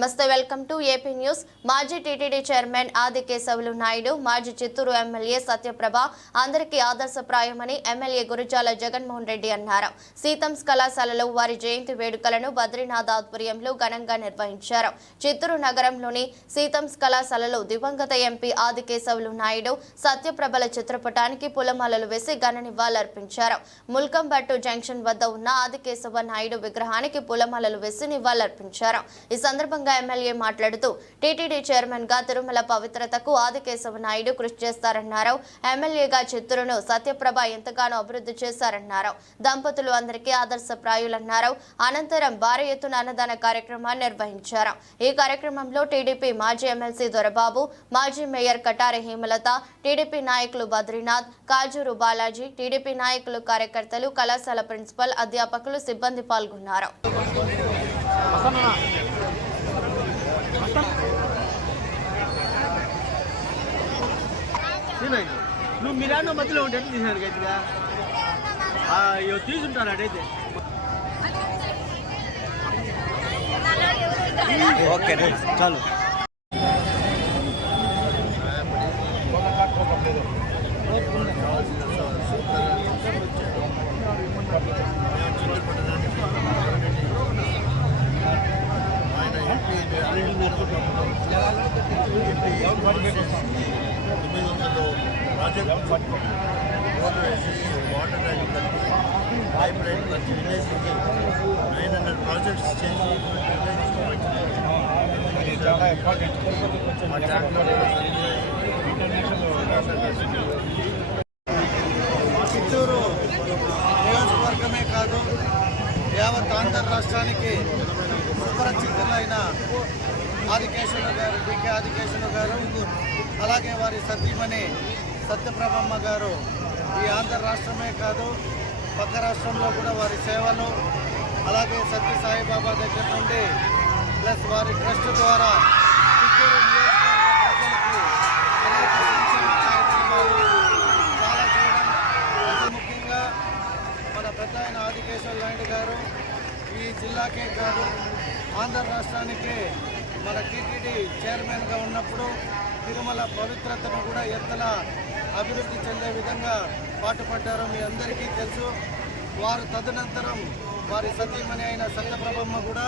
నమస్తే, welcome to AP news. మాజీ TTD chairman ఆది కేశవులు నాయుడు, మాజీ చిత్తూరు ఎమ్మెల్యే సత్యప్రభ అందరికీ ఆదర్శప్రాయమని ఎమ్మెల్యే గురజాల జగన్మోహన్ రెడ్డి అన్నారు. సీతమ్స్ కళాశాలలో వారి జయంతి వేడుకలను బద్రీనాథ్ ఆధ్వర్యంలో ఘనంగా నిర్వహించారు. చిత్తూరు నగరంలోని సీతమ్స్ కళాశాలలో దివంగత ఎంపీ ఆది కేశవులు నాయుడు, సత్యప్రభల చిత్రపటానికి పూలమాలలు వేసి ఘన నివాళులర్పించారు. ముల్కంబట్టు జంక్షన్ వద్ద ఉన్న ఆది కేశవ నాయుడు విగ్రహానికి పూలమాలలు వేసి నివాళులర్పించారు. ఈ సందర్భంగా ఎమ్మెల్యే మాట్లాడుతూ టీటీడీ చైర్మన్ గా తిరుమల పవిత్రతకు ఆది కేశవ నాయుడు కృషి చేస్తారన్నారు. ఎమ్మెల్యేగా చిత్తూరును సత్యప్రభ ఎంతగానో అభివృద్ధి చేశారన్నారు. దంపతులు అందరికీ ఆదర్శప్రాయులన్నారు. అనంతరం భారీ ఎత్తున అన్నదాన కార్యక్రమాన్ని నిర్వహించారు. ఈ కార్యక్రమంలో టీడీపీ మాజీ ఎమ్మెల్సీ దొరబాబు, మాజీ మేయర్ కటారి హేమలత, టీడీపీ నాయకులు బద్రీనాథ్, కాజూరు బాలాజీ, టీడీపీ నాయకులు, కార్యకర్తలు, కళాశాల ప్రిన్సిపల్, అధ్యాపకులు, సిబ్బంది పాల్గొన్నారు. నువ్వు మీరాన్న మధ్యలో ఉంటే ఎట్లా తీసినారు గట్టిగా తీసుంటారు అటైతే ఓకే చాలు. ప్రాజెక్ట్ రోడ్డు వేసి వాటర్ ట్యాంక్ కలిపి పైప్ లైన్ ప్రతి విలేజ్కి 900 ప్రాజెక్ట్స్ చేసి చిత్తూరు నియోజకవర్గమే కాదు, యావత్ ఆంధ్ర రాష్ట్రానికి సుపరిచితులైన ఆదికేశవులు గారు, డికే ఆదికేశవులు గారు, అలాగే వారి సతీమణి సత్యప్రభమ్మ గారు ఈ ఆంధ్ర రాష్ట్రమే కాదు పక్క రాష్ట్రంలో కూడా వారి సేవలు, అలాగే సత్య సాయిబాబా దగ్గర నుండి ప్లస్ వారి ట్రస్ట్ ద్వారా చిత్తూరు నియోజకవర్గ ప్రజలకు అనేక సంక్షేమ కార్యక్రమాలు చాలా చేయడం, ముఖ్యంగా మన పెద్ద ఆయన ఆదికేశవులు నాయుడు గారు ఈ జిల్లాకే కాదు ఆంధ్ర రాష్ట్రానికి మన టీటీడీ చైర్మన్గా ఉన్నప్పుడు తిరుమల పవిత్రతను కూడా ఎంతలా అభివృద్ధి చెందే విధంగా పాటుపడ్డారో మీ అందరికీ తెలుసు. వారు తదనంతరం వారి సతీమణి అయిన సత్యప్రభమ్మ కూడా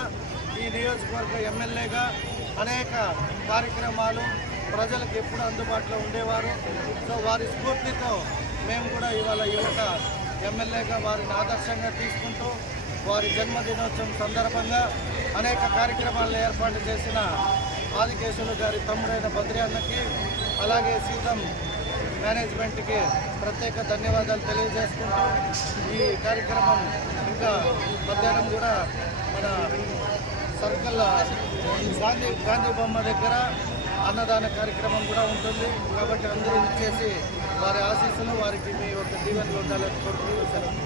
ఈ నియోజకవర్గ ఎమ్మెల్యేగా అనేక కార్యక్రమాలు ప్రజలకు ఎప్పుడు అందుబాటులో ఉండేవారు. సో వారి స్ఫూర్తితో మేము కూడా ఇవాళ యువత ఎమ్మెల్యేగా వారిని ఆదర్శంగా తీసుకుంటూ వారి జన్మదినోత్సవం సందర్భంగా అనేక కార్యక్రమాలను ఏర్పాటు చేసిన ఆదికేశవులు గారి తమ్ముడైన బద్రి అన్నకి, అలాగే సీతం మేనేజ్మెంట్కి ప్రత్యేక ధన్యవాదాలు తెలియజేసుకుంటూ ఈ కార్యక్రమం ఇంకా మధ్యాహ్నం కూడా మన సర్కల్ గాంధీ బొమ్మ దగ్గర అన్నదాన కార్యక్రమం కూడా ఉంటుంది. కాబట్టి అందరూ ఇచ్చేసి వారి ఆశీస్సులు వారికి మీ యొక్క దీవెనలు ఉండాలని కోరుకుంటూ సెలవు.